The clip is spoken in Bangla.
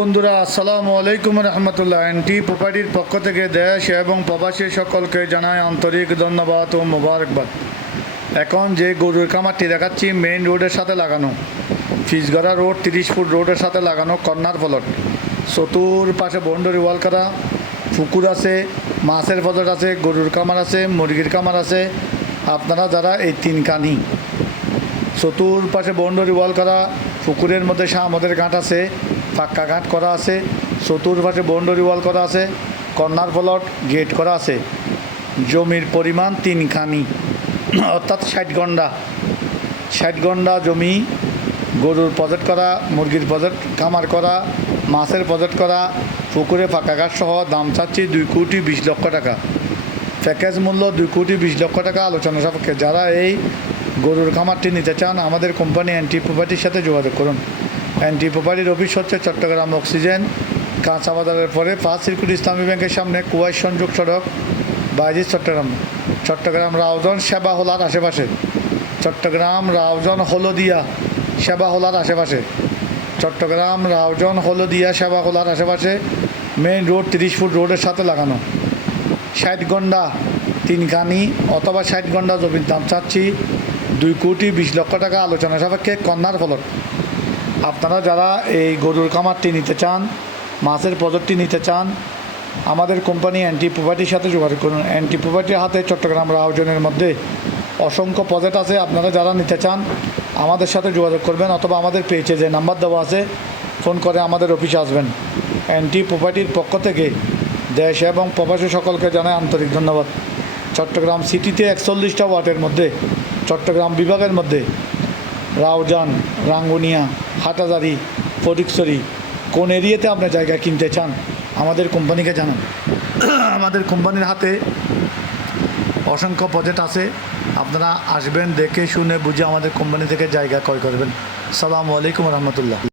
বন্ধুরা, আসসালামু আলাইকুম রহমতুল্লাহ। এনটি প্রপার্টির পক্ষ থেকে দেশ এবং প্রবাসী সকলকে জানাই আন্তরিক ধন্যবাদ ও মোবারকবাদ। এখন যে গরুর খামারটি দেখাচ্ছি মেইন রোডের সাথে লাগানো, ফিসগড়া রোড 30 ফুট রোডের সাথে লাগানো কর্নার প্লট। চতুর্পাশে বাউন্ডারি ওয়াল করা, পুকুর আছে, মাছের প্লট আছে, গরুর খামার আছে, মুরগির খামার আছে। আপনারা যারা এই তিনখানি চতুর্পাশে বাউন্ডারি ওয়াল করা, পুকুরের মধ্যে আমাদের ঘাট আছে, পাক্কা ঘাট করা আছে, চতুর্পাশে বাউন্ডারি ওয়াল করা আছে, কর্নার প্লট গেট করা আছে। জমির পরিমাণ তিনখানি, অর্থাৎ 60 গন্ডা জমি। গরুর প্রজেক্ট করা, মুরগির প্রজেক্ট খামার করা, মাছের প্রজেক্ট করা, পুকুরে পাকা ঘাট সহ দাম চাচ্ছি 2,20,00,000 টাকা। প্যাকেজ মূল্য 2,20,00,000 টাকা, আলোচনা সাপেক্ষে। যারা এই গরুর খামারটি নিতে চান আমাদের কোম্পানি এনটি প্রপার্টির সাথে যোগাযোগ করুন। এনটি প্রপার্টির অফিস হচ্ছে চট্টগ্রাম অক্সিজেন কাঁচা বাজারের পরে 5 সিরকুট ইসলামী ব্যাংকের সামনে, কুয়াই সংযোগ সড়ক, বাইজি চট্টগ্রাম রাউজান সেবা হলার আশেপাশে, চট্টগ্রাম রাউজান হলদিয়া সেবা হলার আশেপাশে, চট্টগ্রাম রাউজান হলদিয়া সেবা হলার আশেপাশে, মেইন রোড 30 ফুট রোডের সাথে লাগানো। 60 গন্ডা তিনখানি অথবা 60 গন্ডা জমির দাম চাচ্ছি 2,20,00,000 টাকা, আলোচনা সাপেক্ষে কর্নার প্লট। আপনারা যারা এই গরুর খামারটি নিতে চান, মাছের প্রজেক্টটি নিতে চান, আমাদের কোম্পানি এনটি প্রপার্টির সাথে যোগাযোগ করুন। এনটি প্রপার্টির হাতে চট্টগ্রাম রাউজানের মধ্যে অসংখ্য প্রজেক্ট আছে। আপনারা যারা নিতে চান আমাদের সাথে যোগাযোগ করবেন, অথবা আমাদের পেজে যে নাম্বার দেওয়া আছে ফোন করে আমাদের অফিসে আসবেন। এনটি প্রপার্টির পক্ষ থেকে দেশ এবং প্রবাসী সকলকে জানাই আন্তরিক ধন্যবাদ। চট্টগ্রাম সিটিতে 41টা ওয়ার্ডের মধ্যে, চট্টগ্রাম বিভাগের মধ্যে রাউজান, রাঙ্গুনিয়া, হাটাজারি, ফটিকছড়ি, কোন এরিয়াতে আপনার জায়গা কিনতে চান আমাদের কোম্পানিকে জানান। আমাদের কোম্পানির হাতে অসংখ্য প্রজেক্ট আছে। আপনারা আসবেন, দেখে শুনে বুঝে আমাদের কোম্পানি থেকে জায়গা ক্রয় করবেন। আসসালামু আলাইকুম রহমতুল্লাহ।